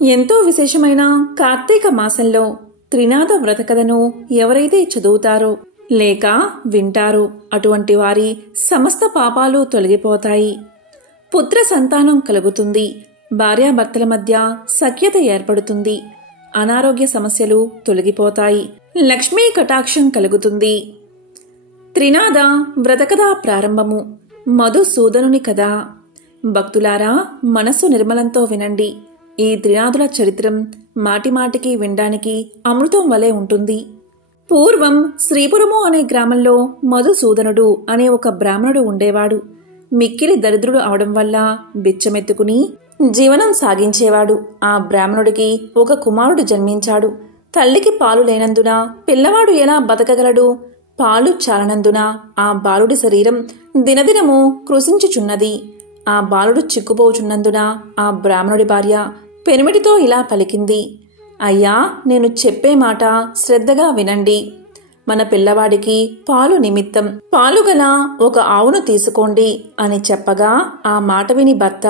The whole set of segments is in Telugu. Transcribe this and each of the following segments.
ఎంతో విశేషమైన కార్తీక మాసంలో త్రినాథ వ్రత కథను ఎవరైతే చదువుతారో లేక వింటారో అటువంటి వారి సమస్త పాపాలు తొలగిపోతాయి. పుత్ర సంతానం కలుగుతుంది. భార్యాభర్తల మధ్య సఖ్యత ఏర్పడుతుంది. అనారోగ్య సమస్యలు తొలగిపోతాయి. లక్ష్మీ కటాక్షం కలుగుతుంది. త్రినాథ వ్రతకథ ప్రారంభము. మధుసూదనుని కథ. భక్తులారా, మనస్సు నిర్మలంతో వినండి. ఈ త్రినాథుల చరిత్రం మాటిమాటికి వినడానికి అమృతం వలె ఉంటుంది. పూర్వం శ్రీపురము అనే గ్రామంలో మధుసూదనుడు అనే ఒక బ్రాహ్మణుడు ఉండేవాడు. మిక్కిలి దరిద్రుడు అవడం వల్ల బిచ్చమెత్తుకుని జీవనం సాగించేవాడు. ఆ బ్రాహ్మణుడికి ఒక కుమారుడు జన్మించాడు. తల్లికి పాలు లేనందున పిల్లవాడు ఎలా బతకగలడు? పాలు చాలనందున ఆ బాలుడి శరీరం దినదినము కృశించుచున్నది. ఆ బాలుడు చిక్కుపోచున్నందున ఆ బ్రాహ్మణుడి భార్య పెనిమిటితో ఇలా పలికింది: అయ్యా, నేను చెప్పే మాట శ్రద్ధగా వినండి. మన పిల్లవాడికి పాలు నిమిత్తం పాలుగల ఒక ఆవును తీసుకోండి అని చెప్పగా ఆ మాట విని భర్త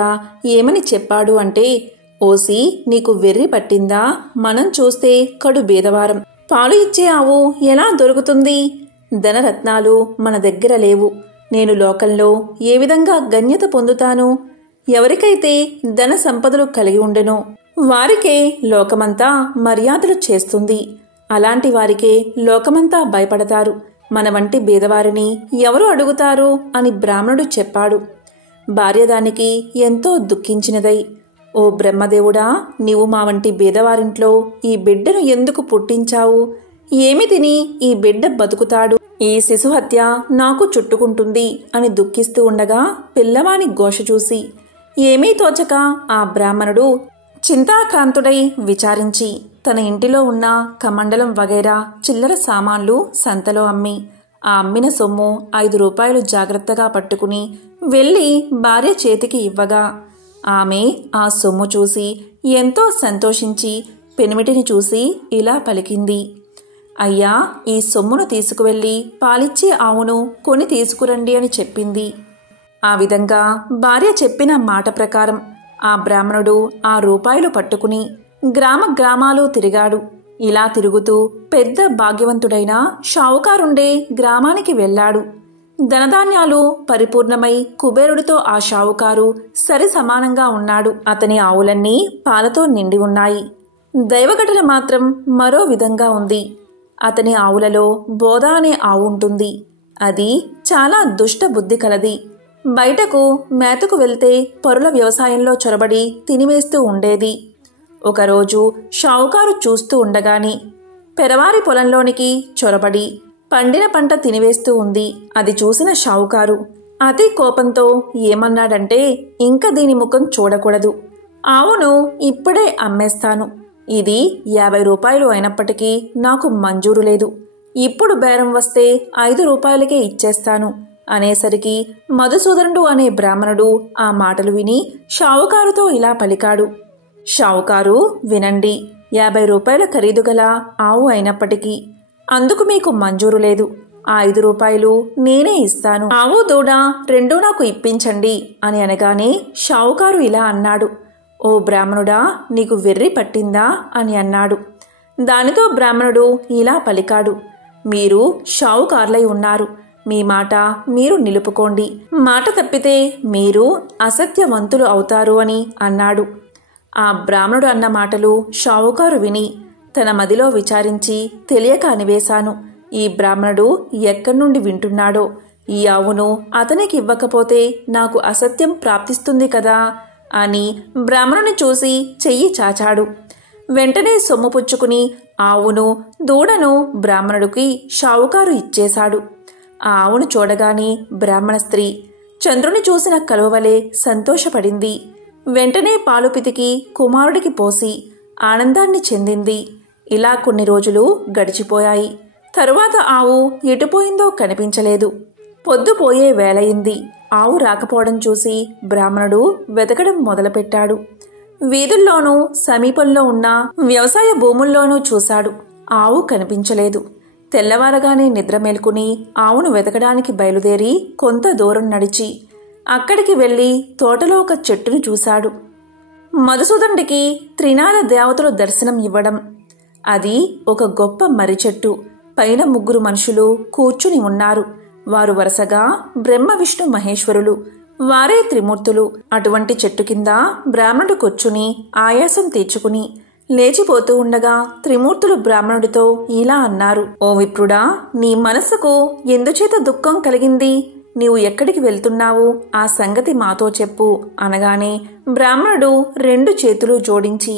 ఏమని చెప్పాడు అంటే, ఓసి, నీకు వెర్రి పట్టిందా? మనం చూస్తే కడు బీదవారం. పాలు ఇచ్చే ఆవు ఎలా దొరుకుతుంది? ధనరత్నాలు మన దగ్గర లేవు. నేను లోకంలో ఏ విధంగా గణ్యత పొందుతాను? ఎవరికైతే ధన సంపదలు కలిగి ఉండెనో వారికే లోకమంతా మర్యాదలు చేస్తుంది. అలాంటి వారికే లోకమంతా భయపడతారు. మన వంటి బీదవారిని ఎవరు అడుగుతారు అని బ్రాహ్మణుడు చెప్పాడు. భార్య దానికి ఎంతో దుఃఖించినదై, ఓ బ్రహ్మదేవుడా, నీవు మా వంటి బీదవారింట్లో ఈ బిడ్డను ఎందుకు పుట్టించావు? ఏమి తిని ఈ బిడ్డ బతుకుతాడు? ఈ శిశుహత్య నాకు చుట్టుకుంటుంది అని దుఃఖిస్తూ ఉండగా పిల్లవాని ఘోష చూసి ఏమీ తోచక ఆ బ్రాహ్మణుడు చింతాక్రాంతుడై విచారించి తన ఇంటిలో ఉన్న కమండలం వగైరా చిల్లర సామాన్లు సంతలో అమ్మి ఆ అమ్మిన సొమ్ము 5 రూపాయలు జాగ్రత్తగా పట్టుకుని వెళ్లి భార్య చేతికి ఇవ్వగా ఆమె ఆ సొమ్ము చూసి ఎంతో సంతోషించి పెనిమిటిని చూసి ఇలా పలికింది: అయ్యా, ఈ సొమ్మును తీసుకువెళ్లి పాలిచ్చే ఆవును కొని తీసుకురండి అని చెప్పింది. ఆ విధంగా భార్య చెప్పిన మాట ప్రకారం ఆ బ్రాహ్మణుడు ఆ రూపాయలు పట్టుకుని గ్రామాలు తిరిగాడు. ఇలా తిరుగుతూ పెద్ద భాగ్యవంతుడైన షావుకారుండే గ్రామానికి వెళ్ళాడు. ధనధాన్యాలు పరిపూర్ణమై కుబేరుడితో ఆ షావుకారు సరి సమానంగా ఉన్నాడు. అతని ఆవులన్నీ పాలతో నిండి ఉన్నాయి. దైవఘటన మాత్రం మరో విధంగా ఉంది. అతని ఆవులలో బోధ అనే ఆవు ఉంటుంది. అది చాలా దుష్ట బుద్ధి కలది. బయటకు మేతకు వెళ్తే పరుల వ్యవసాయంలో చొరబడి తినివేస్తూ ఉండేది. ఒకరోజు షావుకారు చూస్తూ ఉండగాని పెరవారి పొలంలోనికి చొరబడి పండిన పంట తినివేస్తూ ఉంది. అది చూసిన షావుకారు అతి కోపంతో ఏమన్నాడంటే, ఇంక దీని ముఖం చూడకూడదు. ఆవును ఇప్పుడే అమ్మేస్తాను. ఇది 50 రూపాయలు అయినప్పటికీ నాకు మంజూరు లేదు. ఇప్పుడు బేరం వస్తే 5 రూపాయలకే ఇచ్చేస్తాను అనేసరికి మధుసూదనుడు అనే బ్రాహ్మణుడు ఆ మాటలు విని షావుకారుతో ఇలా పలికాడు: షావుకారు, వినండి. 50 రూపాయల ఖరీదు గల ఆవు అయినప్పటికీ అందుకు మీకు మంజూరు లేదు. ఆ 5 రూపాయలు నేనే ఇస్తాను. ఆవు దూడ రెండూ నాకు ఇప్పించండి అని అనగానే షావుకారు ఇలా అన్నాడు: ఓ బ్రాహ్మణుడా, నీకు వెర్రి పట్టిందా అని అన్నాడు. దానితో బ్రాహ్మణుడు ఇలా పలికాడు: మీరు షావుకారులై ఉన్నారు. మీ మాట మీరు నిలుపుకోండి. మాట తప్పితే మీరు అసత్యవంతులు అవుతారు అని అన్నాడు. ఆ బ్రాహ్మణుడు అన్న మాటలు షావుకారు విని తన మదిలో విచారించి తెలియక అనివేశాను, ఈ బ్రాహ్మణుడు ఎక్కడి నుండి వింటున్నాడో? ఈ ఆవును అతనికి ఇవ్వకపోతే నాకు అసత్యం ప్రాప్తిస్తుంది కదా అని బ్రాహ్మణుని చూసి చెయ్యి చాచాడు. వెంటనే సొమ్ము పుచ్చుకుని ఆవును దూడను బ్రాహ్మణుడికి షావుకారు ఇచ్చేశాడు. ఆ ఆవును చూడగానే బ్రాహ్మణ స్త్రీ చంద్రుని చూసిన కలువవలే సంతోషపడింది. వెంటనే పాలు పితికి కుమారుడికి పోసి ఆనందాన్ని చెందింది. ఇలా కొన్ని రోజులు గడిచిపోయాయి. తరువాత ఆవు ఎటుపోయిందో కనిపించలేదు. పొద్దుపోయే వేళయింది. ఆవు రాకపోవడం చూసి బ్రాహ్మణుడు వెతకడం మొదలుపెట్టాడు. వీధుల్లోనూ సమీపంలో ఉన్న వ్యవసాయ భూముల్లోనూ చూశాడు. ఆవు కనిపించలేదు. తెల్లవారగానే నిద్ర మేల్కుని ఆవును వెతకడానికి బయలుదేరి కొంత దూరం నడిచి అక్కడికి వెళ్లి తోటలో ఒక చెట్టును చూశాడు. మధుసూదనుడికి త్రినాద దేవతలు దర్శనం ఇవ్వడం. అది ఒక గొప్ప మర్రి చెట్టు. పైన 3 మనుషులు కూర్చుని ఉన్నారు. వారు వరుసగా బ్రహ్మ విష్ణు మహేశ్వరులు. వారే త్రిమూర్తులు. అటువంటి చెట్టు కింద బ్రాహ్మణుడు కూర్చుని ఆయాసం తీర్చుకుని లేచిపోతూ ఉండగా త్రిమూర్తులు బ్రాహ్మణుడితో ఇలా అన్నారు. ఓ విప్రుడా, నీ మనసుకు ఎందుచేత దుఃఖం కలిగింది? నీవు ఎక్కడికి వెళ్తున్నావు? ఆ సంగతి మాతో చెప్పు అనగానే బ్రాహ్మణుడు 2 చేతులు జోడించి,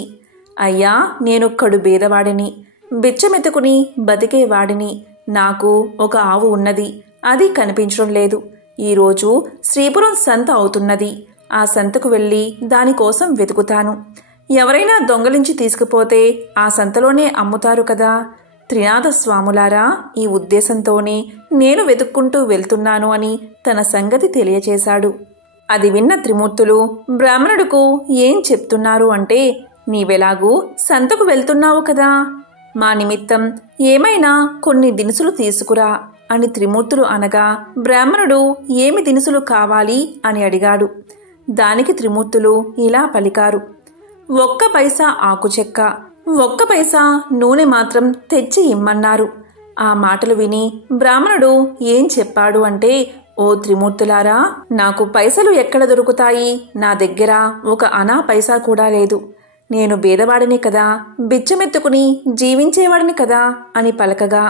అయ్యా, నేనొక్కడు బీదవాడిని, బిచ్చమెత్తుకుని బతికేవాడిని. నాకు ఒక ఆవు ఉన్నది, అది కనిపించడం లేదు. ఈరోజు శ్రీపురం సంత అవుతున్నది. ఆ సంతకు వెళ్ళి దానికోసం వెతుకుతాను. ఎవరైనా దొంగలించి తీసుకుపోతే ఆ సంతలోనే అమ్ముతారు కదా. త్రినాథ స్వాములారా, ఈ ఉద్దేశంతోనే నేను వెతుక్కుంటూ వెళ్తున్నాను అని తన సంగతి తెలియచేశాడు. అది విన్న త్రిమూర్తులు బ్రాహ్మణుడుకు ఏం చెప్తున్నారు అంటే, నీవెలాగూ సంతకు వెళ్తున్నావు కదా, మా నిమిత్తం ఏమైనా కొన్ని దినుసులు తీసుకురా అని త్రిమూర్తులు అనగా బ్రాహ్మణుడు ఏమి దినుసులు కావాలి అని అడిగాడు. దానికి త్రిమూర్తులు ఇలా పలికారు. 1 పైసా ఆకుచెక్క, 1 పైసా నూనె మాత్రం తెచ్చి ఇమ్మన్నారు. ఆ మాటలు విని బ్రాహ్మణుడు ఏం చెప్పాడు అంటే, ఓ త్రిమూర్తులారా, నాకు పైసలు ఎక్కడ దొరుకుతాయి? నా దగ్గర ఒక అనా పైసా కూడా లేదు. నేను బీదవాడిని కదా, బిచ్చమెత్తుకుని జీవించేవాడిని కదా అని పలకగా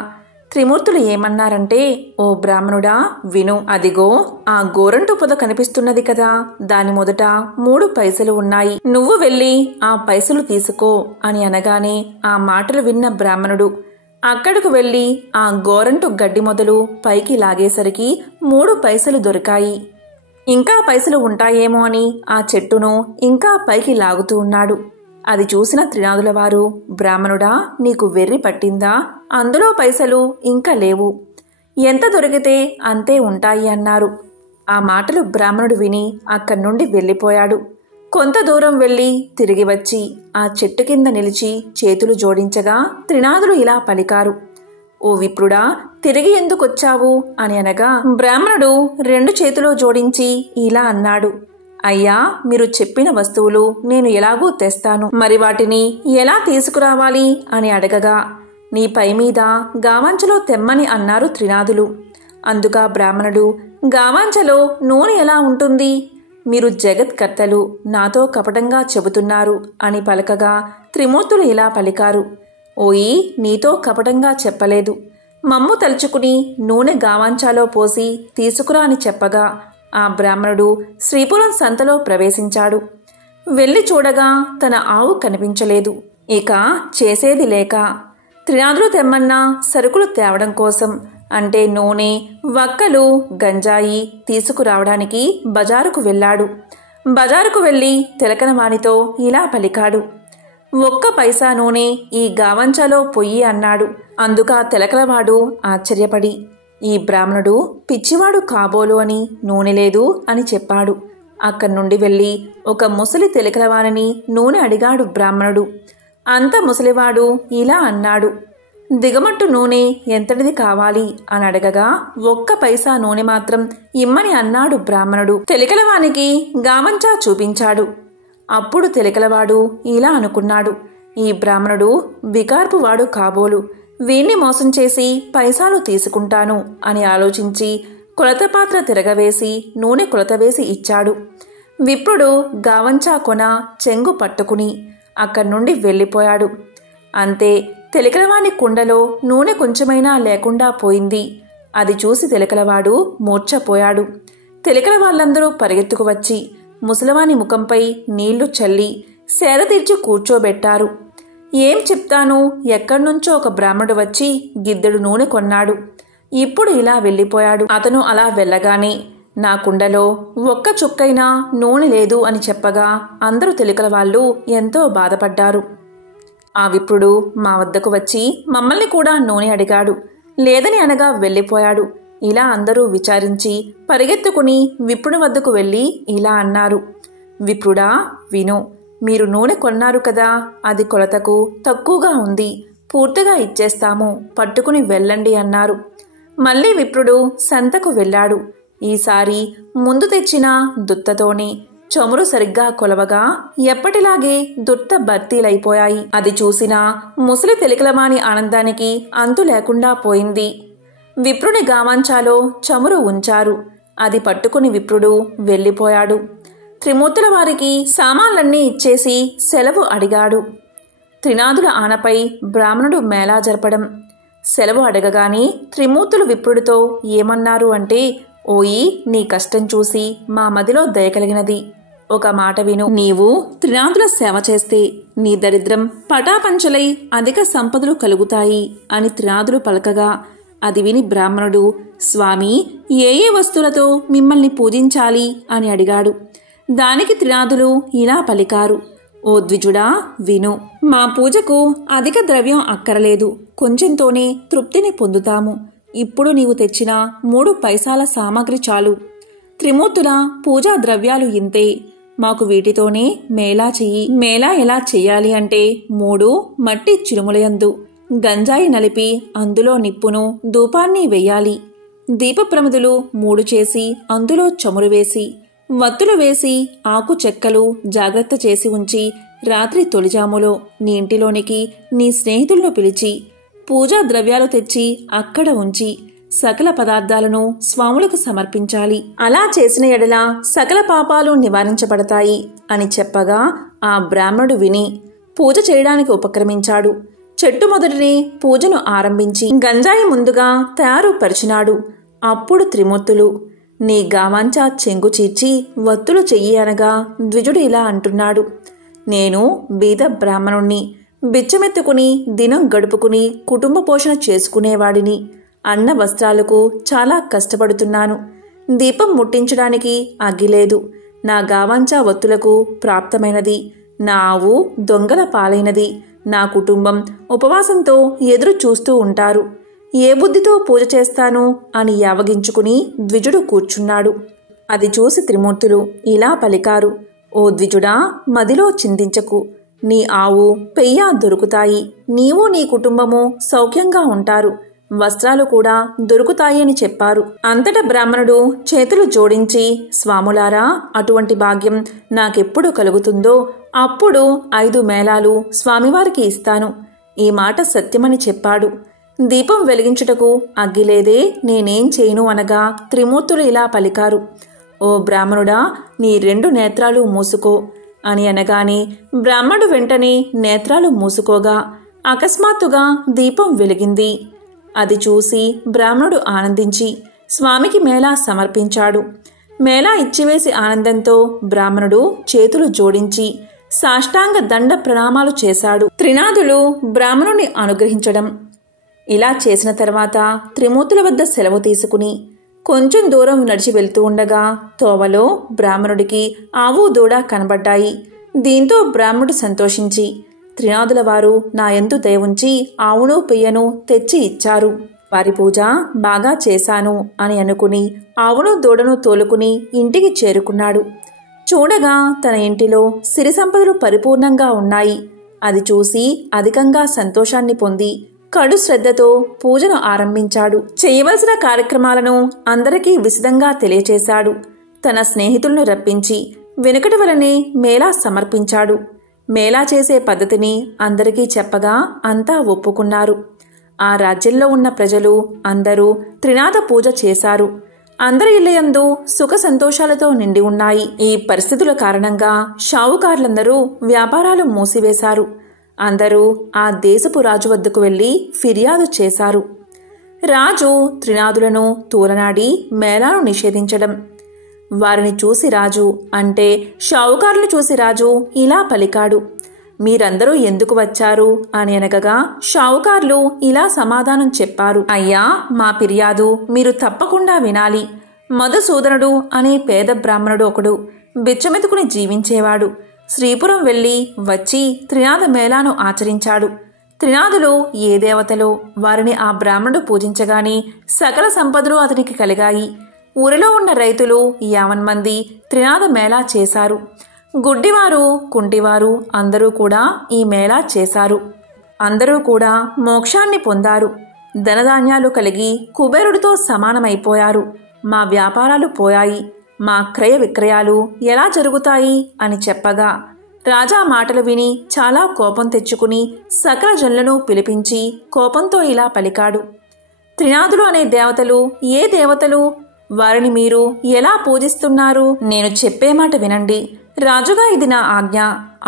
త్రిమూర్తులు ఏమన్నారంటే, ఓ బ్రాహ్మణుడా, విను. అదిగో ఆ గోరంటు పొద కనిపిస్తున్నది కదా, దాని మొదట 3 పైసలు ఉన్నాయి. నువ్వు వెళ్ళి ఆ పైసలు తీసుకో అని అనగానే ఆ మాటలు విన్న బ్రాహ్మణుడు అక్కడకు వెళ్ళి ఆ గోరంటు గడ్డి మొదలు పైకి లాగేసరికి 3 పైసలు దొరికాయి. ఇంకా పైసలు ఉంటాయేమో అని ఆ చెట్టును ఇంకా పైకి లాగుతూ ఉన్నాడు. అది చూసిన త్రినాదుల వారు, బ్రాహ్మణుడా, నీకు వెర్రి పట్టిందా? అందులో పైసలు ఇంకా లేవు. ఎంత దొరికితే అంతే ఉంటాయి అన్నారు. ఆ మాటలు బ్రాహ్మణుడు విని అక్కడి నుండి వెళ్ళిపోయాడు. కొంత దూరం వెళ్ళి తిరిగి వచ్చి ఆ చెట్టు కింద నిలిచి చేతులు జోడించగా త్రినాదులు ఇలా పలికారు. ఓ విప్రుడా, తిరిగి ఎందుకొచ్చావు అని అనగా బ్రాహ్మణుడు 2 చేతులు జోడించి ఇలా అన్నాడు. అయ్యా, మీరు చెప్పిన వస్తువులు నేను ఎలాగూ తెస్తాను, మరి వాటిని ఎలా తీసుకురావాలి అని అడగగా నీ పై మీద గావంచలో తెమ్మని అన్నారు త్రినాదులు. అందుగా బ్రాహ్మణుడు, గావంచలో నూనె ఎలా ఉంటుంది? మీరు జగత్కర్తలు, నాతో కపటంగా చెబుతున్నారు అని పలకగా త్రిమూర్తులు ఇలా పలికారు. ఓయి, నీతో కపటంగా చెప్పలేదు. మమ్ము తలుచుకుని నూనె గావంచాలో పోసి తీసుకురా అని చెప్పగా ఆ బ్రాహ్మణుడు శ్రీపురం సంతలో ప్రవేశించాడు. వెళ్ళి చూడగా తన ఆవు కనిపించలేదు. ఇక చేసేది లేక త్రినాదులు తెమ్మన్న సరుకులు తేవడం కోసం, అంటే నూనె, వక్కలు, గంజాయి తీసుకురావడానికి బజారుకు వెళ్ళాడు. బజారుకు వెళ్ళి తిలకనవానితో ఇలా పలికాడు. 1 పైసా నూనె ఈ గావంచాలో పొయ్యి అన్నాడు. అందుక తిలకలవాడు ఆశ్చర్యపడి, ఈ బ్రాహ్మణుడు పిచ్చివాడు కాబోలు అని నూనె లేదు అని చెప్పాడు. అక్కడి నుండి వెళ్ళి ఒక ముసలి తిలకలవానిని నూనె అడిగాడు బ్రాహ్మణుడు. అంత ముసలివాడు ఇలా అన్నాడు. దిగమట్టు నూనె ఎంతటిది కావాలి అని అడగగా 1 పైసా నూనె మాత్రం ఇమ్మని అన్నాడు బ్రాహ్మణుడు. తిలకలవానికి గావంచా చూపించాడు. అప్పుడు తిలకలవాడు ఇలా అనుకున్నాడు. ఈ బ్రాహ్మణుడు వికార్పువాడు కాబోలు, వీణ్ణి మోసం చేసి పైసాలు తీసుకుంటాను అని ఆలోచించి కొలత పాత్ర తిరగవేసి నూనె కొలత వేసి ఇచ్చాడు. విప్రుడు గావంచా కొన చెంగు పట్టుకుని అక్కడి నుండి వెళ్ళిపోయాడు. అంతే, తిలకలవాని కుండలో నూనె కొంచెమైనా లేకుండా పోయింది. అది చూసి తిలకలవాడు మూర్ఛపోయాడు. తిలకల వాళ్ళందరూ పరిగెత్తుకు వచ్చి ముసలవాని ముఖంపై నీళ్లు చల్లి సేద తీర్చి కూర్చోబెట్టారు. ఏం చెప్తాను, ఎక్కడ్నుంచో ఒక బ్రాహ్మణుడు వచ్చి గిద్దెడు నూనె కొన్నాడు. ఇప్పుడు ఇలా వెళ్ళిపోయాడు. అతను అలా వెళ్ళగానే నా కుండలో 1 చుక్కైనా నూనె లేదు అని చెప్పగా అందరూ తిలకల వాళ్ళు ఎంతో బాధపడ్డారు. ఆ విప్రుడు మా వద్దకు వచ్చి మమ్మల్ని కూడా నూనె అడిగాడు. లేదని అనగా వెళ్ళిపోయాడు. ఇలా అందరూ విచారించి పరిగెత్తుకుని విప్రుడి వద్దకు వెళ్ళి ఇలా అన్నారు. విప్రుడా, విను. మీరు నూనె కొన్నారు కదా, అది కొలతకు తక్కువగా ఉంది, పూర్తిగా ఇచ్చేస్తాము, పట్టుకుని వెళ్ళండి అన్నారు. మళ్ళీ విప్రుడు సంతకు వెళ్ళాడు. ఈసారి ముందు తెచ్చిన దుత్తతోనే చమురు సరిగ్గా కొలవగా ఎప్పటిలాగే దుట్ట భర్తీలైపోయాయి. అది చూసిన ముసలి తెలికలమాని ఆనందానికి అంతు లేకుండా పోయింది. విప్రుని గామంచాలో చమురు ఉంచారు. అది పట్టుకుని విప్రుడు వెళ్ళిపోయాడు. త్రిమూర్తుల వారికి సామాన్లన్నీ ఇచ్చేసి సెలవు అడిగాడు. త్రినాదుల ఆనపై బ్రాహ్మణుడు మేళా జరపడం. సెలవు అడగగానే త్రిమూర్తులు విప్రుడితో ఏమన్నారు అంటే, ఓయి, నీ కష్టం చూసి మా మదిలో దయ కలిగినది. ఒక మాట విను. నీవు త్రినాదుల సేవ చేస్తే నీ దరిద్రం పటాపంచలై అధిక సంపదలు కలుగుతాయి అని త్రినాదులు పలకగా అది విని బ్రాహ్మణుడు, స్వామి, ఏ ఏ వస్తువులతో మిమ్మల్ని పూజించాలి అని అడిగాడు. దానికి త్రినాదులు ఇలా పలికారు, ఓ ద్విజుడా, విను. మా పూజకు అధిక ద్రవ్యం అక్కరలేదు. కొంచెంతోనే తృప్తిని పొందుతాము. ఇప్పుడు నీవు తెచ్చిన 3 పైసాల సామాగ్రి చాలు. త్రిమూర్తుల పూజా ద్రవ్యాలు ఇంతే. మాకు వీటితోనే మేళా చెయ్యి. మేళా ఎలా చెయ్యాలి అంటే 3 మట్టి చిరుములయందు గంజాయి నలిపి అందులో నిప్పును ధూపాన్ని వెయ్యాలి. దీపప్రమిదులు 3 చేసి అందులో చమురు వేసి వత్తులు వేసి ఆకు చెక్కలు జాగ్రత్త చేసి ఉంచి రాత్రి తొలిజాములో నీ ఇంటిలోనికి నీ స్నేహితులను పిలిచి పూజా ద్రవ్యాలు తెచ్చి అక్కడ ఉంచి సకల పదార్థాలను స్వాములకు సమర్పించాలి. అలా చేసిన ఎడల సకల పాపాలు నివారించబడతాయి అని చెప్పగా ఆ బ్రాహ్మణుడు విని పూజ చేయడానికి ఉపక్రమించాడు. చెట్టు మొదటినే పూజను ఆరంభించి గంజాయి ముందుగా తయారు పరిచినాడు. అప్పుడు త్రిమూర్తులు, నీ గామంచా చెంగు చీర్చి వత్తులు చెయ్యి అనగా ద్విజుడు ఇలా అంటున్నాడు, నేను బీద బ్రాహ్మణుణ్ణి, బిచ్చమెత్తుకుని దినం గడుపుకుని కుటుంబ పోషణ చేసుకునేవాడిని. అన్న వస్త్రాలకు చాలా కష్టపడుతున్నాను. దీపం ముట్టించడానికి అగ్గిలేదు. నా గావంచా వత్తులకు ప్రాప్తమైనది. నా ఆవు దొంగల పాలైనది. నా కుటుంబం ఉపవాసంతో ఎదురు చూస్తూ ఉంటారు. ఏ బుద్ధితో పూజ చేస్తాను అని యావగించుకుని ద్విజుడు కూర్చున్నాడు. అది చూసి త్రిమూర్తులు ఇలా పలికారు, ఓ ద్విజుడా, మదిలో చింతించకు. నీ ఆవు పెయ్య దొరుకుతాయి. నీవు నీ కుటుంబము సౌఖ్యంగా ఉంటారు. వస్త్రాలు కూడా దొరుకుతాయి అని చెప్పారు. అంతటా బ్రాహ్మణుడు చేతులు జోడించి, స్వాములారా, అటువంటి భాగ్యం నాకెప్పుడు కలుగుతుందో అప్పుడు 5 మేళాలు స్వామివారికి ఇస్తాను. ఈ మాట సత్యమని చెప్పాడు. దీపం వెలిగించుటకు అగ్గిలేదే, నేనేం చేయను అనగా త్రిమూర్తులు ఇలా పలికారు, ఓ బ్రాహ్మణుడా, నీ 2 నేత్రాలు మూసుకో అని అనగానే బ్రాహ్మణుడు వెంటనే నేత్రాలు మూసుకోగా అకస్మాత్తుగా దీపం వెలిగింది. అది చూసి బ్రాహ్మణుడు ఆనందించి స్వామికి మేళా సమర్పించాడు. మేళా ఇచ్చివేసి ఆనందంతో బ్రాహ్మణుడు చేతులు జోడించి సాష్టాంగ దండ ప్రణామాలు చేశాడు. త్రినాదులు బ్రాహ్మణుని అనుగ్రహించడం. ఇలా చేసిన తర్వాత త్రిమూర్తుల వద్ద సెలవు తీసుకుని కొంచెం దూరం నడిచి వెళ్తూ ఉండగా తోవలో బ్రాహ్మణుడికి ఆవు దూడ కనబడ్డాయి. దీంతో బ్రాహ్మణుడు సంతోషించి, త్రినాదుల వారు నా యందు దయ ఉంచి ఆవును పెయ్యను తెచ్చి ఇచ్చారు. వారి పూజ బాగా చేశాను అని అనుకుని ఆవును దూడను తోలుకుని ఇంటికి చేరుకున్నాడు. చూడగా తన ఇంటిలో సిరి సంపదలు పరిపూర్ణంగా ఉన్నాయి. అది చూసి అధికంగా సంతోషాన్ని పొంది కడు శ్రద్ధతో పూజను ఆరంభించాడు. చేయవలసిన కార్యక్రమాలను అందరికీ విశదంగా తెలియచేశాడు. తన స్నేహితులను రప్పించి వెనుకటి వలనే మేళా సమర్పించాడు. మేళా చేసే పద్ధతిని అందరికీ చెప్పగా అంతా ఒప్పుకున్నారు. ఆ రాజ్యంలో ఉన్న ప్రజలు అందరూ త్రినాద పూజ చేశారు. అందరి ఇళ్లయందు సుఖ సంతోషాలతో నిండి ఉన్నాయి. ఈ పరిస్థితుల కారణంగా షావుకారులందరూ వ్యాపారాలు మూసివేశారు. అందరూ ఆ దేశపు రాజు వద్దకు వెళ్లి ఫిర్యాదు చేశారు. రాజు త్రినాదులను తూలనాడి మేళాను నిషేధించడం. వారిని చూసి రాజు, అంటే షావుకారులు చూసి రాజు ఇలా పలికాడు, మీరందరూ ఎందుకు వచ్చారు అని అనగగా షావుకారులు ఇలా సమాధానం చెప్పారు, అయ్యా, మా ఫిర్యాదు మీరు తప్పకుండా వినాలి. మధుసూదనుడు అనే పేద బ్రాహ్మణుడు ఒకడు బిచ్చమెతుకుని జీవించేవాడు. శ్రీపురం వెళ్లి వచ్చి త్రినాద మేళాను ఆచరించాడు. త్రినాదులు ఏ దేవతలో వారిని ఆ బ్రాహ్మణుడు పూజించగానే సకల సంపదలు అతనికి కలిగాయి. ఊరిలో ఉన్న రైతులు 50 మంది త్రినాద మేళా చేశారు. గుడ్డివారు, కుంటివారు అందరూ కూడా ఈ మేళా చేశారు. అందరూ కూడా మోక్షాన్ని పొందారు. ధనధాన్యాలు కలిగి కుబేరుడితో సమానమైపోయారు. మా వ్యాపారాలు పోయాయి. మా క్రయ విక్రయాలు ఎలా జరుగుతాయి అని చెప్పగా రాజా మాటలు విని చాలా కోపం తెచ్చుకుని సకల జనులను పిలిపించి కోపంతో ఇలా పలికాడు. త్రినాదులు అనే దేవతలు ఏ దేవతలు? వారిని మీరు ఎలా పూజిస్తున్నారు? నేను చెప్పే మాట వినండి. రాజుగా ఇది నా ఆజ్ఞ.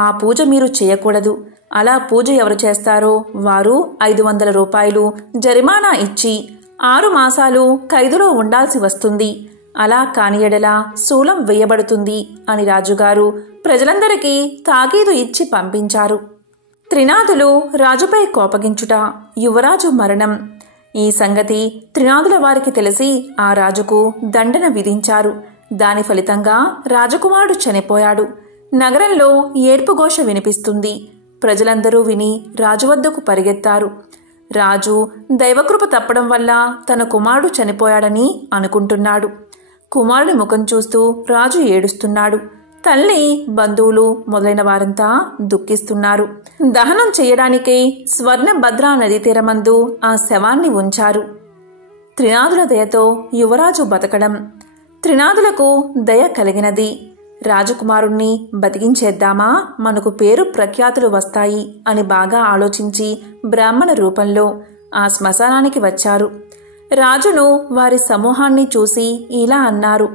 ఆ పూజ మీరు చేయకూడదు. అలా పూజ ఎవరు చేస్తారో వారు 500 రూపాయలు జరిమానా ఇచ్చి 6 మాసాలు ఖైదులో ఉండాల్సి వస్తుంది. అలా కాని ఎడల శూలం వేయబడుతుంది అని రాజుగారు ప్రజలందరికీ తాకీదు ఇచ్చి పంపించారు. త్రినాదులు రాజుపై కోపగించుట, యువరాజు మరణం. ఈ సంగతి త్రినాదుల వారికి తెలిసి ఆ రాజుకు దండన విధించారు. దాని ఫలితంగా రాజకుమారుడు చనిపోయాడు. నగరంలో ఏడ్పుఘోష వినిపిస్తుంది. ప్రజలందరూ విని రాజు వద్దకు పరిగెత్తారు. రాజు దైవకృప తప్పడం వల్ల తన కుమారుడు చనిపోయాడని అనుకుంటున్నాడు. కుమారుడి ముఖం చూస్తూ రాజు ఏడుస్తున్నాడు. తల్లి, బంధువులు మొదలైన వారంతా దుఃఖిస్తున్నారు. దహనం చేయడానికై స్వర్ణభద్రా నదీ తీరమందు ఆ శవాన్ని ఉంచారు. త్రినాదుల దయతో యువరాజు బతకడం. త్రినాదులకు దయ కలిగినది. రాజకుమారుణ్ణి బతికించేద్దామా, మనకు పేరు ప్రఖ్యాతులు వస్తాయి అని బాగా ఆలోచించి బ్రాహ్మణ రూపంలో ఆ శ్మశానానికి వచ్చారు. రాజును వారి సమూహాన్ని చూసి ఇలా అన్నారు.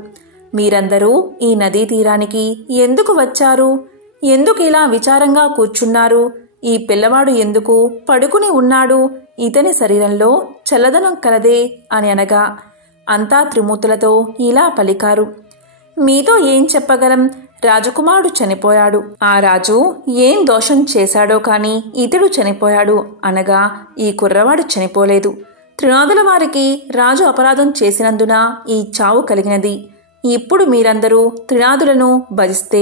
మీరందరూ ఈ నదీ తీరానికి ఎందుకు వచ్చారు? ఎందుకు ఇలా విచారంగా కూర్చున్నారు? ఈ పిల్లవాడు ఎందుకు పడుకుని ఉన్నాడు? ఇతని శరీరంలో చల్లదనం కలదే అని అనగా అంతా త్రిమూర్తులతో ఇలా పలికారు. మీతో ఏం చెప్పగలం? రాజకుమారుడు చనిపోయాడు. ఆ రాజు ఏం దోషం చేశాడో కాని ఇతడు చనిపోయాడు అనగా ఈ కుర్రవాడు చనిపోలేదు. త్రినాదుల వారికి రాజు అపరాధం చేసినందున ఈ చావు కలిగినది. ఇప్పుడు మీరందరూ త్రినాదులను భజిస్తే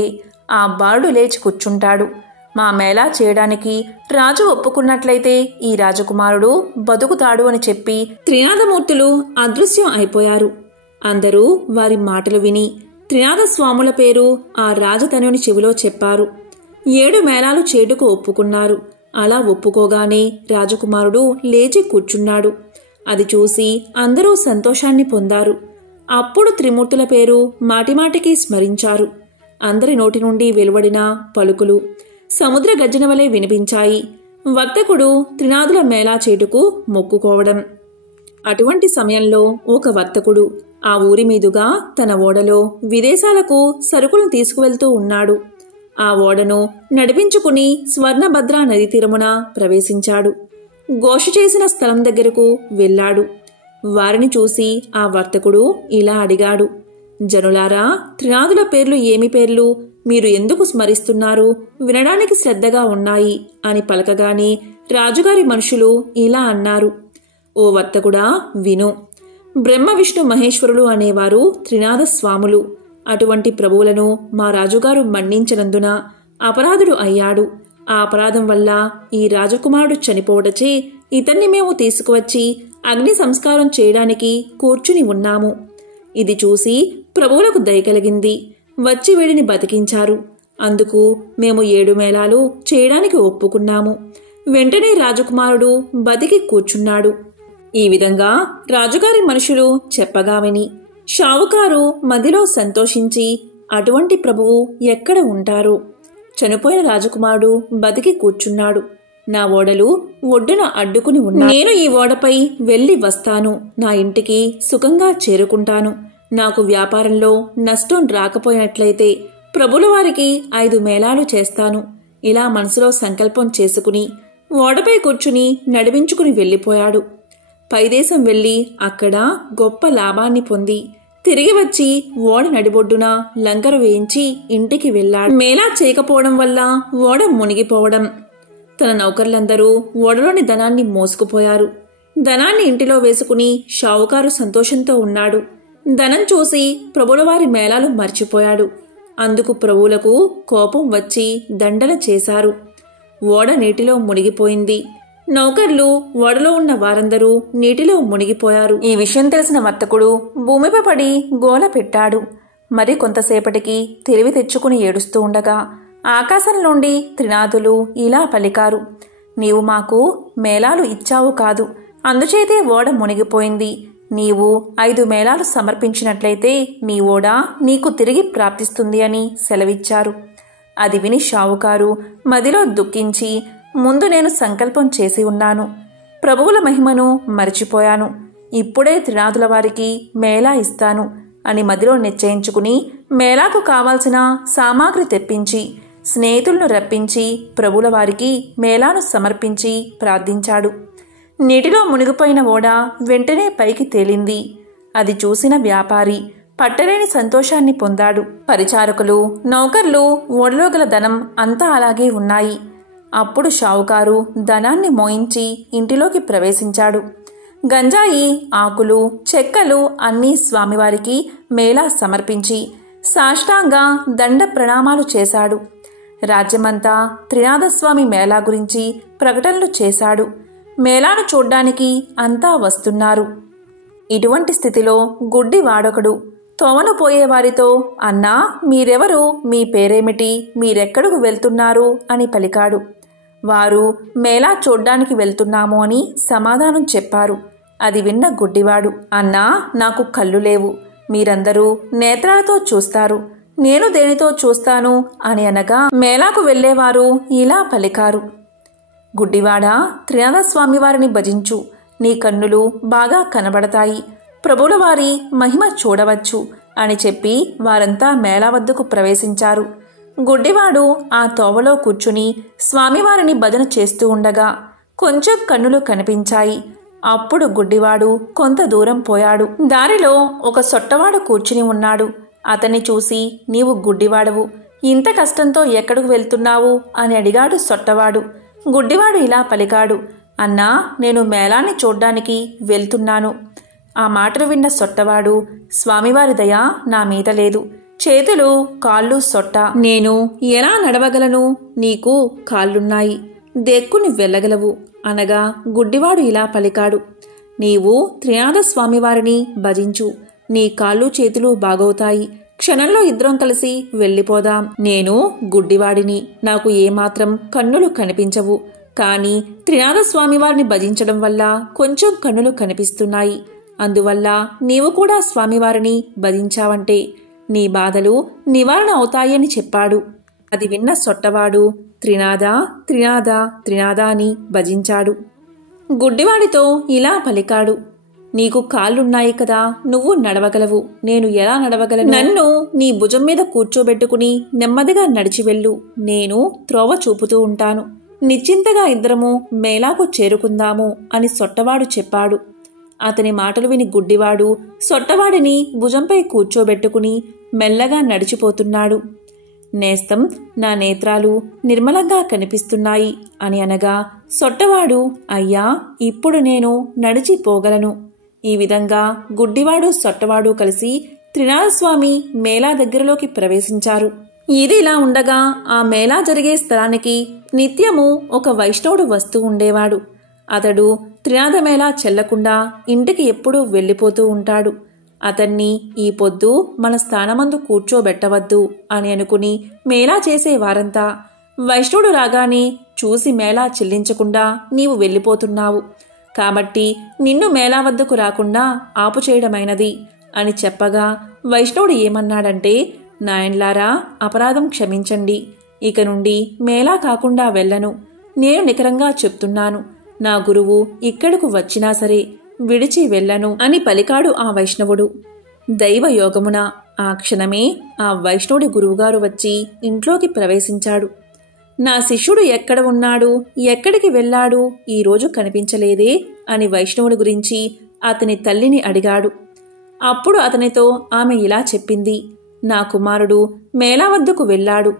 ఆ బాలుడు లేచి కూర్చుంటాడు. మా మేళా చేయడానికి రాజు ఒప్పుకున్నట్లయితే ఈ రాజకుమారుడు బతుకుతాడు అని చెప్పి త్రినాదమూర్తులు అదృశ్యం అయిపోయారు. అందరూ వారి మాటలు విని త్రినాద స్వాముల పేరు ఆ రాజతనుని చెవిలో చెప్పారు. 7 మేళాలు చేటుకు ఒప్పుకున్నారు. అలా ఒప్పుకోగానే రాజకుమారుడు లేచి కూర్చున్నాడు. అది చూసి అందరూ సంతోషాన్ని పొందారు. అప్పుడు త్రిమూర్తుల పేరు మాటిమాటికి స్మరించారు. అందరి నోటి నుండి వెలువడిన పలుకులు సముద్ర గర్జన వలె వినిపించాయి. వర్తకుడు త్రినాదుల మేళా చేటుకు మొక్కుకోవడం. అటువంటి సమయంలో ఒక వర్తకుడు ఆ ఊరి మీదుగా తన ఓడలో విదేశాలకు సరుకులను తీసుకువెళ్తూ ఉన్నాడు. ఆ ఓడను నడిపించుకుని స్వర్ణభద్రా నదీ తీరమున ప్రవేశించాడు. ఘోష చేసిన స్థలం దగ్గరకు వెళ్ళాడు. వారిని చూసి ఆ వర్తకుడు ఇలా అడిగాడు. జనులారా, త్రినాదుల పేర్లు ఏమి పేర్లు? మీరు ఎందుకు స్మరిస్తున్నారు? వినడానికి శ్రద్ధగా ఉన్నాయి అని పలకగానే రాజుగారి మనుషులు ఇలా అన్నారు. ఓ వర్తకుడా, విను. బ్రహ్మ విష్ణు మహేశ్వరులు అనేవారు త్రినాద స్వాములు. అటువంటి ప్రభువులను మా రాజుగారు మన్నించినందున అపరాధుడు అయ్యాడు. ఆ అపరాధం వల్ల ఈ రాజకుమారుడు చనిపోవడచే ఇతన్ని మేము తీసుకువచ్చి అగ్ని సంస్కారం చేయడానికి కూర్చుని ఉన్నాము. ఇది చూసి ప్రభువులకు దయ కలిగింది. వచ్చి వీడిని బతికించారు. అందుకు మేము 7 మేళాలు చేయడానికి ఒప్పుకున్నాము. వెంటనే రాజకుమారుడు బతికి కూర్చున్నాడు. ఈ విధంగా రాజుగారి మనుషులు చెప్పగా విని షావుకారు మదిలో సంతోషించి అటువంటి ప్రభువు ఎక్కడ ఉంటారు? చనిపోయిన రాజకుమారుడు బతికి కూర్చున్నాడు. నా ఓడలు ఒడ్డున అడ్డుకుని ఉన్నా. నేను ఈ ఓడపై వెళ్లి వస్తాను. నా ఇంటికి సుఖంగా చేరుకుంటాను. నాకు వ్యాపారంలో నష్టం రాకపోయినట్లయితే ప్రభుల వారికి 5 మేళాలు చేస్తాను. ఇలా మనసులో సంకల్పం చేసుకుని ఓడపై కూర్చుని నడిపించుకుని వెళ్ళిపోయాడు. పైదేశం వెళ్లి అక్కడ గొప్ప లాభాన్ని పొంది తిరిగి వచ్చి ఓడ నడిబొడ్డున లంకరు వేయించి ఇంటికి వెళ్ళాడు. మేళా చేయకపోవడం వల్ల ఓడ మునిగిపోవడం. తన నౌకర్లందరూ ఓడలోని ధనాన్ని మోసుకుపోయారు. ధనాన్ని ఇంటిలో వేసుకుని షావుకారు సంతోషంతో ఉన్నాడు. ధనం చూసి ప్రభులవారి మేళాలు మర్చిపోయాడు. అందుకు ప్రభువులకు కోపం వచ్చి దండన చేశారు. ఓడ నీటిలో మునిగిపోయింది. నౌకర్లు ఓడలో ఉన్న వారందరూ నీటిలో మునిగిపోయారు. ఈ విషయం తెలిసిన వర్తకుడు భూమిపై పడి గోల పెట్టాడు. మరి కొంతసేపటికి తెలివి తెచ్చుకుని ఏడుస్తూ ఉండగా ఆకాశం నుండి త్రినాదులు ఇలా పలికారు. నీవు మాకు మేళాలు ఇచ్చావు కాదు, అందుచేతే ఓడ మునిగిపోయింది. నీవు 5 మేళాలు సమర్పించినట్లయితే నీ ఓడ నీకు తిరిగి ప్రాప్తిస్తుంది అని సెలవిచ్చారు. అది విని షావుకారు మదిలో దుఃఖించి, ముందు నేను సంకల్పం చేసి ఉన్నాను, ప్రభువుల మహిమను మరిచిపోయాను, ఇప్పుడే త్రినాథుల వారికి మేళా ఇస్తాను అని మదిలో నిశ్చయించుకుని మేళాకు కావాల్సిన సామాగ్రి తెప్పించి స్నేహితులను రప్పించి ప్రభువుల వారికి మేళాను సమర్పించి ప్రార్థించాడు. నీటిలో మునిగిపోయిన ఓడ వెంటనే పైకి తేలింది. అది చూసిన వ్యాపారి పట్టలేని సంతోషాన్ని పొందాడు. పరిచారకులు, నౌకర్లు, ఓడలో గల ధనం అంతా అలాగే ఉన్నాయి. అప్పుడు షావుకారు ధనాన్ని మోయించి ఇంటిలోకి ప్రవేశించాడు. గంజాయి, ఆకులు, చెక్కలు అన్నీ స్వామివారికి మేళా సమర్పించి సాష్టాంగ దండ ప్రణామాలు చేశాడు. రాజ్యమంతా త్రినాథస్వామి మేళా గురించి ప్రకటనలు చేశాడు. మేళాను చూడ్డానికి అంతా వస్తున్నారు. ఇటువంటి స్థితిలో గుడ్డి వాడొకడు తోవను పోయేవారితో, అన్నా మీరెవరు, మీ పేరేమిటి, మీరెక్కడకు వెళ్తున్నారు అని పలికాడు. వారు మేళా చూడ్డానికి వెళ్తున్నాము అని సమాధానం చెప్పారు. అది విన్న గుడ్డివాడు, అన్నా నాకు కళ్ళు లేవు, మీరందరూ నేత్రాలతో చూస్తారు, నేను దేనితో చూస్తాను అని అనగా మేళాకు వెళ్లేవారు ఇలా పలికారు, గుడ్డివాడా, త్రినాథస్వామి వారిని భజించు, నీ కన్నులు బాగా కనబడతాయి, ప్రభువుల వారి మహిమ చూడవచ్చు అని చెప్పి వారంతా మేళా వద్దకు ప్రవేశించారు. గుడ్డివాడు ఆ తోవలో కూర్చుని స్వామివారిని భజన చేస్తూ ఉండగా కొంచెం కన్నులు కనిపించాయి. అప్పుడు గుడ్డివాడు కొంత దూరం పోయాడు. దారిలో ఒక సొట్టవాడు కూర్చుని ఉన్నాడు. అతన్ని చూసి, నీవు గుడ్డివాడవు, ఇంత కష్టంతో ఎక్కడికి వెళ్తున్నావు అని అడిగాడు సొట్టవాడు. గుడ్డివాడు ఇలా పలికాడు, అన్నా నేను మేళాన్ని చూడ్డానికి వెళ్తున్నాను. ఆ మాటలు విన్న సొట్టవాడు, స్వామివారి దయ నా మీద లేదు, చేతులు కాళ్ళు సొట్ట, నేను ఎలా నడవగలను, నీకు కాళ్ళున్నాయి, దెక్కుని వెళ్ళగలవు అనగా గుడ్డివాడు ఇలా పలికాడు, నీవు త్రినాథస్వామివారిని భజించు, నీ కాళ్ళు చేతులు బాగవుతాయి, క్షణంలో ఇద్దరం కలిసి వెళ్ళిపోదాం. నేను గుడ్డివాడిని, నాకు ఏమాత్రం కన్నులు కనిపించవు, కాని త్రినాథస్వామివారిని భజించడం వల్ల కొంచెం కన్నులు కనిపిస్తున్నాయి. అందువల్ల నీవు కూడా స్వామివారిని భజించావంటే నీ బాధలు నివారణ అవుతాయని చెప్పాడు. అది విన్న సొట్టవాడు త్రినాథ త్రినాథ త్రినాథ అని భజించాడు. గుడ్డివాడితో ఇలా పలికాడు, నీకు కాళ్ళున్నాయి కదా, నువ్వు నడవగలవు, నేను ఎలా నడవగలను, నన్ను నీ భుజం మీద కూర్చోబెట్టుకుని నెమ్మదిగా నడిచి వెళ్ళు, నేను త్రోవ చూపుతూ ఉంటాను, నిశ్చింతగా ఇద్దరము మేళాకు చేరుకుందాము అని సొట్టవాడు చెప్పాడు. అతని మాటలు విని గుడ్డివాడు సొట్టవాడిని భుజంపై కూర్చోబెట్టుకుని మెల్లగా నడిచిపోతున్నాడు. నేస్తం, నా నేత్రాలు నిర్మలంగా కనిపిస్తున్నాయి అని అనగా సొట్టవాడు, అయ్యా ఇప్పుడు నేను నడిచిపోగలను. ఈ విధంగా గుడ్డివాడు సొట్టవాడు కలిసి త్రినాథస్వామి మేళా దగ్గరలోకి ప్రవేశించారు. ఇది ఇలా ఉండగా ఆ మేళా జరిగే స్థలానికి నిత్యము ఒక వైష్ణవుడు వస్తూ ఉండేవాడు. అతడు త్రినాథ మేళా చెల్లకుండా ఇంటికి ఎప్పుడూ వెళ్ళిపోతూ ఉంటాడు. అతన్ని ఈ పొద్దు మన స్థానమందు కూర్చోబెట్టవద్దు అని అనుకుని మేళా చేసే వారంతా, వైష్ణవుడు రాగానే చూసి మేళా చెల్లించకుండా నీవు వెళ్ళిపోతున్నావు, కాబట్టి నిన్ను మేళా వద్దకు రాకుండా ఆపు చేయడమైనది అని చెప్పగా వైష్ణవుడు ఏమన్నాడంటే, నాయన్లారా, అపరాధం క్షమించండి, ఇక నుండి మేళా కాకుండా వెళ్ళను, నేను నికరంగా చెప్తున్నాను, నా గురువు ఇక్కడకు వచ్చినా సరే విడిచి వెళ్ళను అని పలికాడు ఆ వైష్ణవుడు. దైవయోగమున ఆ క్షణమే ఆ వైష్ణవుడి గురువుగారు వచ్చి ఇంట్లోకి ప్రవేశించాడు. నా శిష్యుడు ఎక్కడ ఉన్నాడు, ఎక్కడికి వెళ్ళాడు, ఈరోజు కనిపించలేదే అని వైష్ణవుడి గురించి అతని తల్లిని అడిగాడు. అప్పుడు అతనితో ఆమె ఇలా చెప్పింది, నా కుమారుడు మేళా వద్దకు వెళ్ళాడు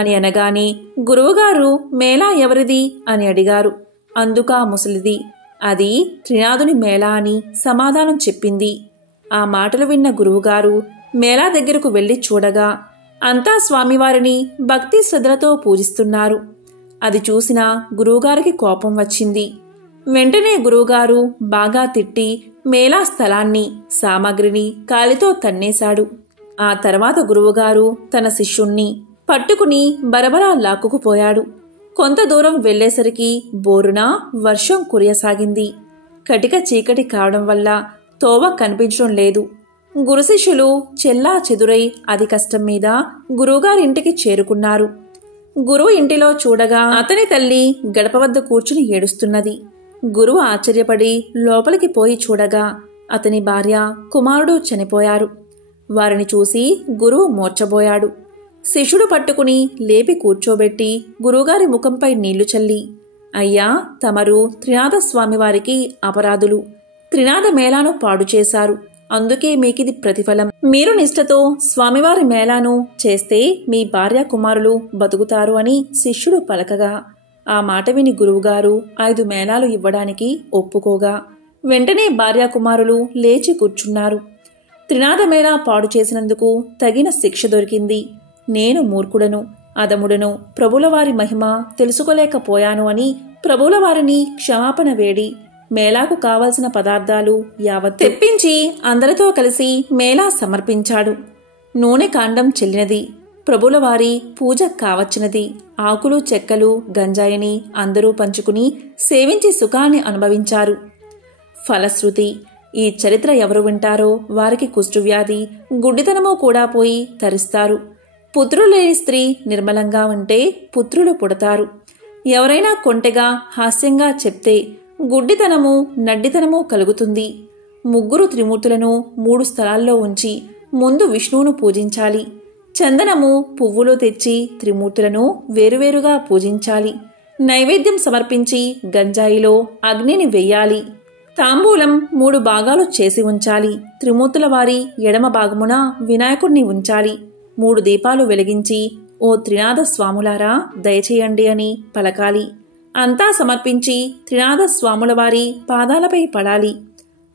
అని అనగానే గురువుగారు మేళా ఎవరిది అని అడిగారు. అందుకా ముసలిది, అది త్రినాథుని మేళా అని సమాధానం చెప్పింది. ఆ మాటలు విన్న గురువుగారు మేళా దగ్గరకు వెళ్లి చూడగా అంతా స్వామివారిని భక్తి శ్రద్ధలతో పూజిస్తున్నారు. అది చూసిన గురువుగారికి కోపం వచ్చింది. వెంటనే గురువుగారు బాగా తిట్టి మేళా స్థలాన్ని, సామాగ్రిని కాలితో తన్నేశాడు. ఆ తర్వాత గురువుగారు తన శిష్యుణ్ణి పట్టుకుని బరబరా లాక్కుకుపోయాడు. కొంత దూరం వెళ్లేసరికి బోరున వర్షం కురియసాగింది. కటిక చీకటి కావడం వల్ల తోవ కనిపించడం లేదు. గురు శిష్యులు చెల్లా చెదురై అతి కష్టం మీద గురువుగారింటికి చేరుకున్నారు. గురువు ఇంటిలో చూడగా అతని తల్లి గడప వద్ద కూర్చుని ఏడుస్తున్నది. గురువు ఆశ్చర్యపడి లోపలికి పోయి చూడగా అతని భార్య, కుమారుడు చనిపోయారు. వారిని చూసి గురువు మూర్ఛబోయాడు. శిష్యుడు పట్టుకుని లేపి కూర్చోబెట్టి గురువుగారి ముఖంపై నీళ్లు చల్లి, అయ్యా, తమరు త్రినాథ స్వామివారికి అపరాధులు, త్రినాథ మేళాను పాడు చేశారు. అందుకే మీకిది ప్రతిఫలం. మీరు నిష్ఠతో స్వామివారి మేళాను చేస్తే మీ భార్య కుమారులు బతుకుతారు అని శిష్యుడు పలకగా ఆ మాట విని గురువుగారు 5 మేళాలు ఇవ్వడానికి ఒప్పుకోగా వెంటనే భార్యాకుమారులు లేచి కూర్చున్నారు. త్రినాథ మేళా పాడు చేసినందుకు తగిన శిక్ష దొరికింది. నేను మూర్ఖుడను, అదముడను, ప్రభులవారి మహిమ తెలుసుకోలేకపోయాను అని ప్రభులవారిని క్షమాపణ వేడి మేళాకు కావలసిన పదార్థాలు యావత్ తెప్పించి అందరితో కలిసి మేళా సమర్పించాడు. నూనె కాండం చెల్లినది, ప్రభులవారి పూజ కావచ్చినది. ఆకులు చెక్కలు గంజాయిని అందరూ పంచుకుని సేవించి సుఖాన్ని అనుభవించారు. ఫలశ్రుతి. ఈ చరిత్ర ఎవరు వింటారో వారికి కుష్ఠవ్యాధి, గుడ్డితనము కూడా పోయి తరిస్తారు. పుత్రులు లేని స్త్రీ నిర్మలంగా ఉంటే పుత్రులు పుడతారు. ఎవరైనా కొంటెగా హాస్యంగా చెప్తే గుడ్డితనము నడ్డితనము కలుగుతుంది. 3 త్రిమూర్తులను 3 స్థలాల్లో ఉంచి ముందు విష్ణువును పూజించాలి. చందనము పువ్వులు తెచ్చి త్రిమూర్తులను వేరువేరుగా పూజించాలి. నైవేద్యం సమర్పించి గంజాయిలో అగ్నిని వెయ్యాలి. తాంబూలం 3 భాగాలు చేసి ఉంచాలి. త్రిమూర్తుల వారి ఎడమ భాగమున వినాయకుడిని ఉంచాలి. 3 దీపాలు వెలిగించి, ఓ త్రినాథ స్వాములారా దయచేయండి అని పలకాలి. అంతా సమర్పించి త్రినాథ స్వాముల వారి పాదాలపై పడాలి.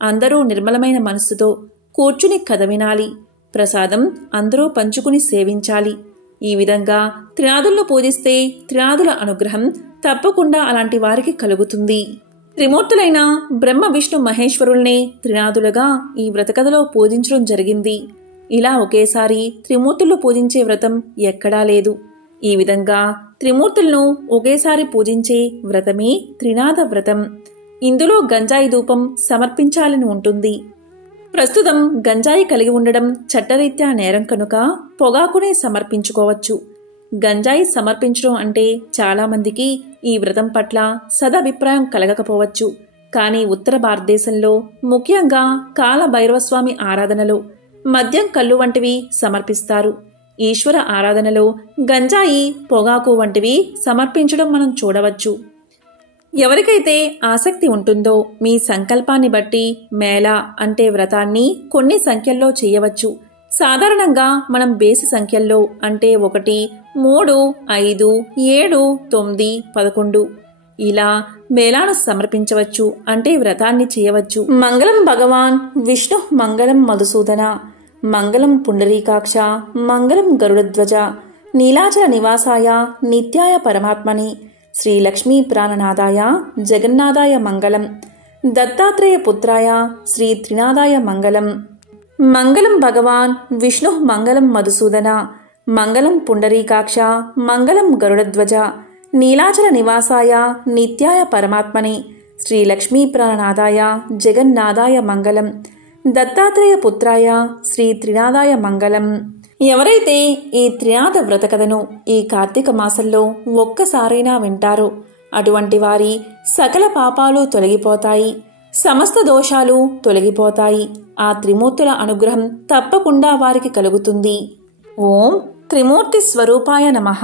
అందరూ నిర్మలమైన మనస్సుతో కూర్చుని కథ వినాలి. ప్రసాదం అందరూ పంచుకుని సేవించాలి. ఈ విధంగా త్రినాథులను పూజిస్తే త్రినాథుల అనుగ్రహం తప్పకుండా అలాంటి వారికి కలుగుతుంది. త్రిమూర్తులైన బ్రహ్మ విష్ణు మహేశ్వరుల్నే త్రినాథులుగా ఈ వ్రతకథలో పూజించడం జరిగింది. ఇలా ఒకేసారి త్రిమూర్తులు పూజించే వ్రతం ఎక్కడా లేదు. ఈ విధంగా త్రిమూర్తులను ఒకేసారి పూజించే వ్రతమే త్రినాథ వ్రతం. ఇందులో గంజాయి ధూపం సమర్పించాలని ఉంటుంది. ప్రస్తుతం గంజాయి కలిగి ఉండడం చట్టరీత్యా నేరం కనుక పొగాకునే సమర్పించుకోవచ్చు. గంజాయి సమర్పించడం అంటే చాలామందికి ఈ వ్రతం పట్ల సదభిప్రాయం కలగకపోవచ్చు. కానీ ఉత్తర భారతదేశంలో ముఖ్యంగా కాల భైరవస్వామి ఆరాధనలో మద్యం, కళ్ళు వంటివి సమర్పిస్తారు. ఈశ్వర ఆరాధనలో గంజాయి, పొగాకు వంటివి సమర్పించడం మనం చూడవచ్చు. ఎవరికైతే ఆసక్తి ఉంటుందో మీ సంకల్పాన్ని బట్టి మేళా అంటే వ్రతాన్ని కొన్ని సంఖ్యల్లో చేయవచ్చు. సాధారణంగా మనం బేసి సంఖ్యల్లో అంటే 1, 3, 5, 7, 9, 11 ఇలా మేళాను సమర్పించవచ్చు, అంటే వ్రతాన్ని చేయవచ్చు. మంగళం భగవాన్ విష్ణు, మంగళం మధుసూదన, మంగళం పుండరీకాక్ష, మంగళం గరుడధ్వజ, నీలాచల నివాసాయ నిత్యాయ పరమాత్మని, శ్రీ లక్ష్మీ ప్రాణనాదాయ జగన్నాథాయ మంగళం, దత్తాత్రేయ పుత్రాయ శ్రీ త్రినాథాయ మంగళం. మంగళం భగవాన్ విష్ణు, మంగళం మధుసూదన, మంగళం పుండరీకాక్ష, మంగళం గరుడధ్వజ, నీలాచల నివాసాయ నిత్యాయ పరమాత్మని, శ్రీ లక్ష్మీ ప్రాణనాదాయ జగన్నాథాయ మంగళం, దత్తాత్రేయ పుత్రాయ శ్రీ త్రినాథాయ మంగళం. ఎవరైతే ఈ త్రినాథ వ్రతకథను ఈ కార్తీక మాసంలో ఒక్కసారైనా వింటారో అటువంటి వారి సకల పాపాలు తొలగిపోతాయి, సమస్త దోషాలు తొలగిపోతాయి. ఆ త్రిమూర్తుల అనుగ్రహం తప్పకుండా వారికి కలుగుతుంది. ఓం త్రిమూర్తి స్వరూపాయ నమః.